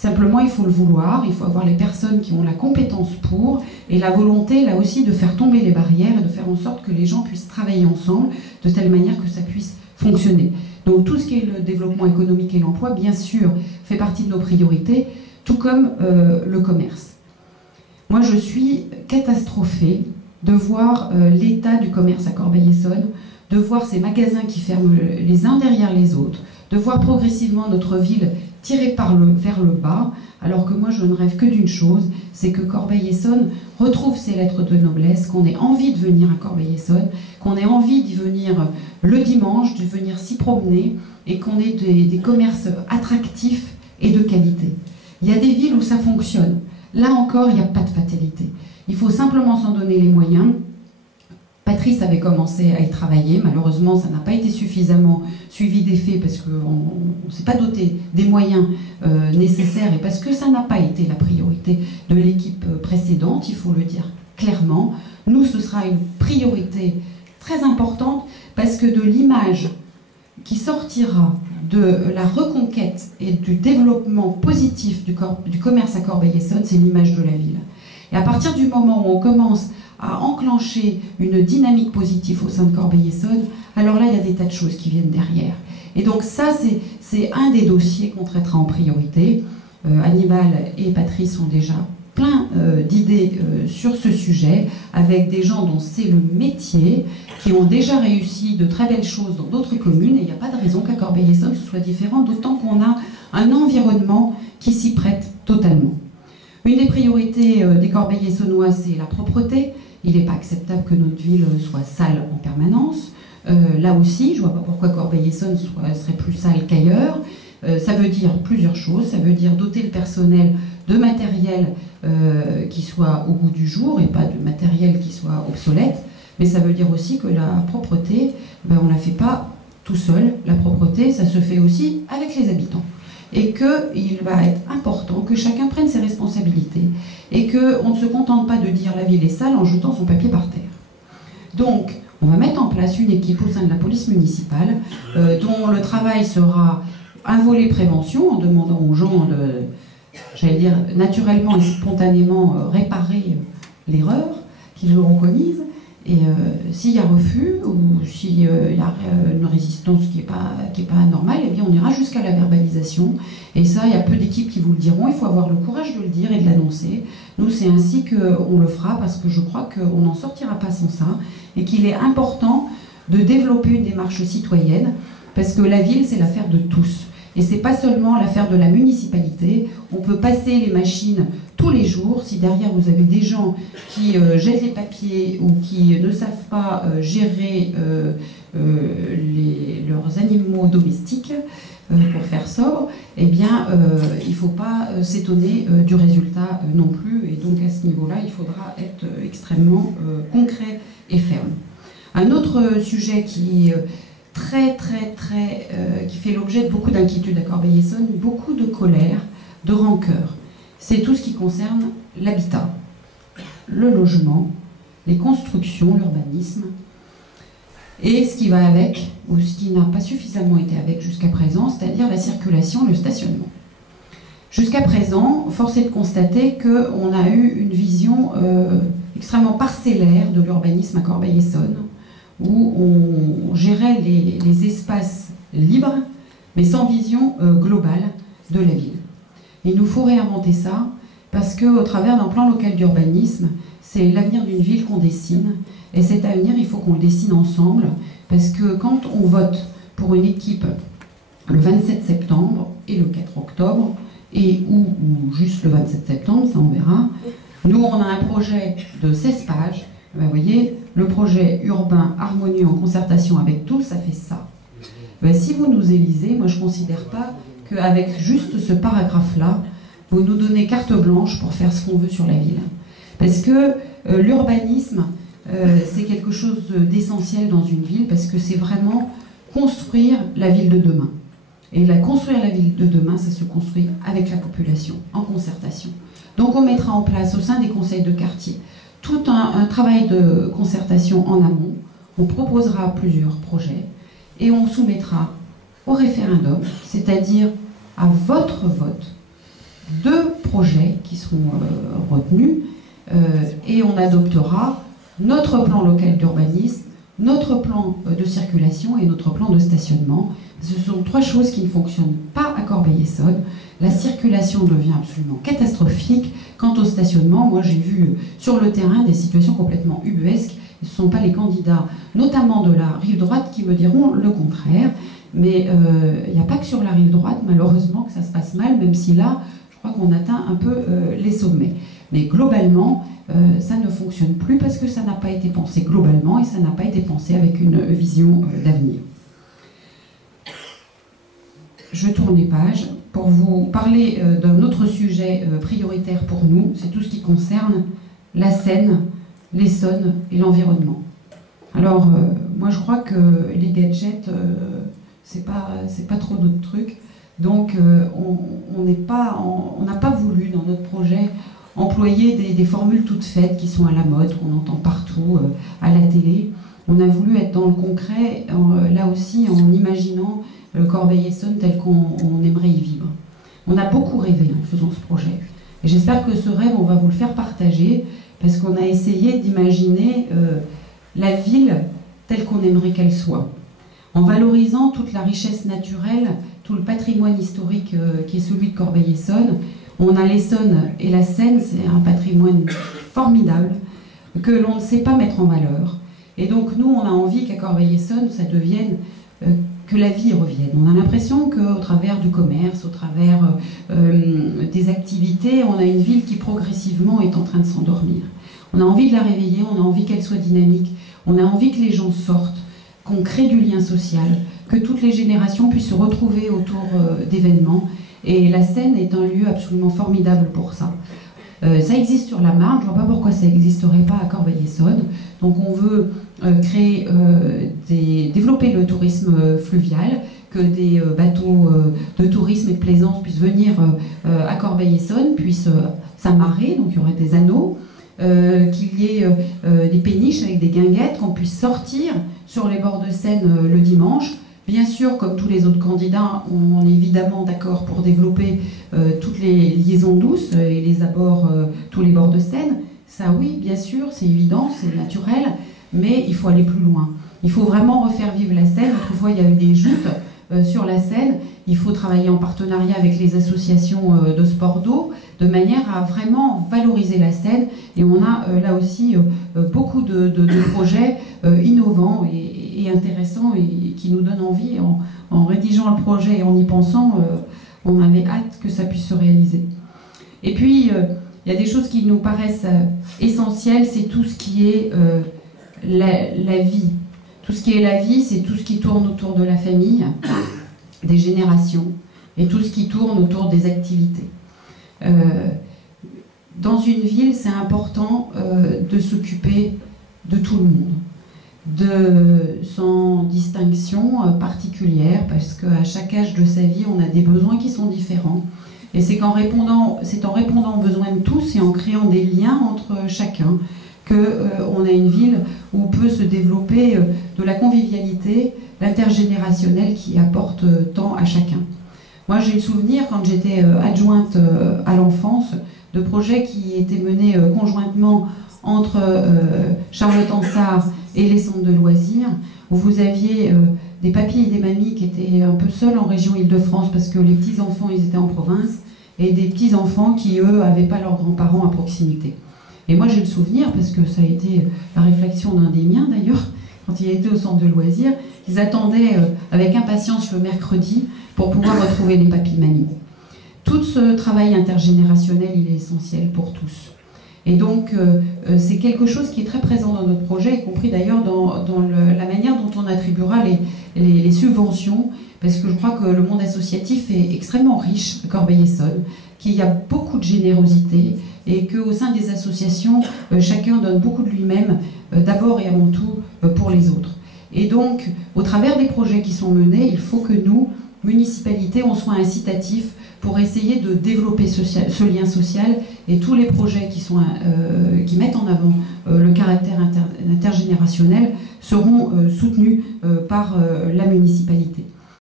Simplement, il faut le vouloir, il faut avoir les personnes qui ont la compétence pour, et la volonté, là aussi, de faire tomber les barrières et de faire en sorte que les gens puissent travailler ensemble de telle manière que ça puisse fonctionner. Donc tout ce qui est le développement économique et l'emploi, bien sûr, fait partie de nos priorités, tout comme le commerce. Moi, je suis catastrophée de voir l'état du commerce à Corbeil-Essonnes, de voir ces magasins qui ferment les uns derrière les autres, de voir progressivement notre ville tirée vers le bas, alors que moi je ne rêve que d'une chose, c'est que Corbeil-Essonnes retrouve ses lettres de noblesse, qu'on ait envie de venir à Corbeil-Essonnes, qu'on ait envie d'y venir le dimanche, de venir s'y promener, et qu'on ait des commerces attractifs et de qualité. Il y a des villes où ça fonctionne. Là encore, il n'y a pas de fatalité. Il faut simplement s'en donner les moyens. Patrice avait commencé à y travailler. Malheureusement, ça n'a pas été suffisamment suivi d'effet parce qu'on ne s'est pas doté des moyens nécessaires et parce que ça n'a pas été la priorité de l'équipe précédente, il faut le dire clairement. Nous, ce sera une priorité très importante parce que de l'image qui sortira de la reconquête et du développement positif du commerce à Corbeil-Essonnes, c'est l'image de la ville. Et à partir du moment où on commence à enclencher une dynamique positive au sein de Corbeil-Essonnes, alors là, il y a des tas de choses qui viennent derrière. Et donc ça, c'est un des dossiers qu'on traitera en priorité. Hannibal et Patrice ont déjà plein d'idées sur ce sujet, avec des gens dont c'est le métier, qui ont déjà réussi de très belles choses dans d'autres communes, et il n'y a pas de raison qu'à Corbeil-Essonnes ce soit différent, d'autant qu'on a un environnement qui s'y prête totalement. Une des priorités des Corbeil-Essonnois, c'est la propreté. Il n'est pas acceptable que notre ville soit sale en permanence. Là aussi, je ne vois pas pourquoi Corbeil-Essonnes serait plus sale qu'ailleurs. Ça veut dire plusieurs choses. Ça veut dire doter le personnel de matériel qui soit au goût du jour et pas de matériel qui soit obsolète. Mais ça veut dire aussi que la propreté, on ne la fait pas tout seul. La propreté, ça se fait aussi avec les habitants. Et qu'il va être important que chacun prenne ses responsabilités et qu'on ne se contente pas de dire la ville est sale en jetant son papier par terre. Donc, on va mettre en place une équipe au sein de la police municipale dont le travail sera un volet prévention en demandant aux gens de, j'allais dire, naturellement et spontanément réparer l'erreur qu'ils auront commise. Et s'il y a refus ou s'il y a une résistance qui n'est pas normale, eh bien on ira jusqu'à la verbalisation. Et ça, il y a peu d'équipes qui vous le diront. Il faut avoir le courage de le dire et de l'annoncer. Nous, c'est ainsi qu'on le fera parce que je crois qu'on n'en sortira pas sans ça et qu'il est important de développer une démarche citoyenne parce que la ville, c'est l'affaire de tous. Et ce n'est pas seulement l'affaire de la municipalité. On peut passer les machines tous les jours. Si derrière vous avez des gens qui jettent les papiers ou qui ne savent pas gérer leurs animaux domestiques pour faire sobre, eh bien il ne faut pas s'étonner du résultat non plus. Et donc à ce niveau-là, il faudra être extrêmement concret et ferme. Un autre sujet qui qui fait l'objet de beaucoup d'inquiétudes à Corbeil-Essonnes, beaucoup de colère, de rancœur. C'est tout ce qui concerne l'habitat, le logement, les constructions, l'urbanisme, et ce qui va avec, ou ce qui n'a pas suffisamment été avec jusqu'à présent, c'est-à-dire la circulation, le stationnement. Jusqu'à présent, force est de constater qu'on a eu une vision extrêmement parcellaire de l'urbanisme à Corbeil-Essonnes, où on gérait les espaces libres, mais sans vision globale de la ville. Il nous faut réinventer ça, parce qu'au travers d'un plan local d'urbanisme, c'est l'avenir d'une ville qu'on dessine, et cet avenir, il faut qu'on le dessine ensemble, parce que quand on vote pour une équipe le 27 septembre et le 4 octobre, ou juste le 27 septembre, ça on verra, nous on a un projet de 16 pages, vous voyez, le projet urbain harmonieux en concertation avec tous, ça fait ça. Ben, si vous nous élisez, moi je ne considère pas qu'avec juste ce paragraphe-là, vous nous donnez carte blanche pour faire ce qu'on veut sur la ville. Parce que l'urbanisme, c'est quelque chose d'essentiel dans une ville, parce que c'est vraiment construire la ville de demain. Et construire la ville de demain, ça se construit avec la population, en concertation. Donc on mettra en place au sein des conseils de quartier tout un travail de concertation en amont. On proposera plusieurs projets et on soumettra au référendum, c'est-à-dire à votre vote, projets qui seront retenus et on adoptera notre plan local d'urbanisme, notre plan de circulation et notre plan de stationnement. Ce sont trois choses qui ne fonctionnent pas à Corbeil-Essonnes. La circulation devient absolument catastrophique. Quant au stationnement, moi j'ai vu sur le terrain des situations complètement ubuesques. Ce ne sont pas les candidats, notamment de la rive droite, qui me diront le contraire. Mais il n'y a pas que sur la rive droite, malheureusement, que ça se passe mal, même si là, je crois qu'on atteint un peu les sommets. Mais globalement, ça ne fonctionne plus parce que ça n'a pas été pensé globalement et ça n'a pas été pensé avec une vision d'avenir. Je tourne les pages pour vous parler d'un autre sujet prioritaire pour nous, c'est tout ce qui concerne la Seine, l'Essonne et l'environnement. Alors, moi je crois que les gadgets, c'est pas trop notre truc, donc on n'a pas voulu dans notre projet employer des formules toutes faites qui sont à la mode, qu'on entend partout à la télé. On a voulu être dans le concret, là aussi en imaginant le Corbeil-Essonnes tel qu'on aimerait y vivre. On a beaucoup rêvé en faisant ce projet. Et j'espère que ce rêve, on va vous le faire partager, parce qu'on a essayé d'imaginer la ville telle qu'on aimerait qu'elle soit, en valorisant toute la richesse naturelle, tout le patrimoine historique qui est celui de Corbeil-Essonnes. On a l'Essonne et la Seine, c'est un patrimoine formidable que l'on ne sait pas mettre en valeur. Et donc nous, on a envie qu'à Corbeil-Essonnes, ça devienne, que la vie revienne. On a l'impression qu'au travers du commerce, au travers des activités, on a une ville qui progressivement est en train de s'endormir. On a envie de la réveiller, on a envie qu'elle soit dynamique, on a envie que les gens sortent, qu'on crée du lien social, que toutes les générations puissent se retrouver autour d'événements. Et la Seine est un lieu absolument formidable pour ça. Ça existe sur la Marne, je ne vois pas pourquoi ça n'existerait pas à Corbeil-Essonnes. Donc on veut développer le tourisme fluvial, que des bateaux de tourisme et de plaisance puissent venir à Corbeil-Essonnes, puissent s'amarrer, donc il y aurait des anneaux, qu'il y ait des péniches avec des guinguettes, qu'on puisse sortir sur les bords de Seine le dimanche. Bien sûr, comme tous les autres candidats, on est évidemment d'accord pour développer toutes les liaisons douces et les abords, tous les bords de Seine. Ça oui, bien sûr, c'est évident, c'est naturel, mais il faut aller plus loin. Il faut vraiment refaire vivre la Seine. Autrefois, il y a eu des joutes sur la Seine. Il faut travailler en partenariat avec les associations de sport d'eau, de manière à vraiment valoriser la Seine. Et on a là aussi beaucoup de projets innovants et intéressants et qui nous donnent envie. En rédigeant le projet et en y pensant, on avait hâte que ça puisse se réaliser. Et puis, il y a des choses qui nous paraissent essentielles, c'est tout ce qui est la vie. Tout ce qui est la vie, c'est tout ce qui tourne autour de la famille, des générations, et tout ce qui tourne autour des activités. Dans une ville, c'est important de s'occuper de tout le monde, sans distinction particulière, parce qu'à chaque âge de sa vie, on a des besoins qui sont différents. Et c'est en répondant aux besoins de tous et en créant des liens entre chacun qu'on a une ville où peut se développer de la convivialité, l'intergénérationnel qui apporte tant à chacun. Moi, j'ai le souvenir, quand j'étais adjointe à l'enfance, de projets qui étaient menés conjointement entre Charlotte-Ansart et les centres de loisirs, où vous aviez des papis et des mamies qui étaient un peu seuls en région Île-de-France parce que les petits-enfants, ils étaient en province, et des petits-enfants qui, eux, n'avaient pas leurs grands-parents à proximité. Et moi, j'ai le souvenir, parce que ça a été la réflexion d'un des miens, d'ailleurs, quand il était au centre de loisirs, ils attendaient avec impatience le mercredi pour pouvoir retrouver les papis-mamies. Tout ce travail intergénérationnel, il est essentiel pour tous. Et donc, c'est quelque chose qui est très présent dans notre projet, y compris d'ailleurs dans la manière dont on attribuera les subventions, parce que je crois que le monde associatif est extrêmement riche à Corbeil-Essonnes, qu'il y a beaucoup de générosité, et qu'au sein des associations, chacun donne beaucoup de lui-même, d'abord et avant tout pour les autres. Et donc, au travers des projets qui sont menés, il faut que nous, municipalités, on soit incitatifs pour essayer de développer ce lien social, et tous les projets qui mettent en avant le caractère intergénérationnel seront soutenus par la municipalité.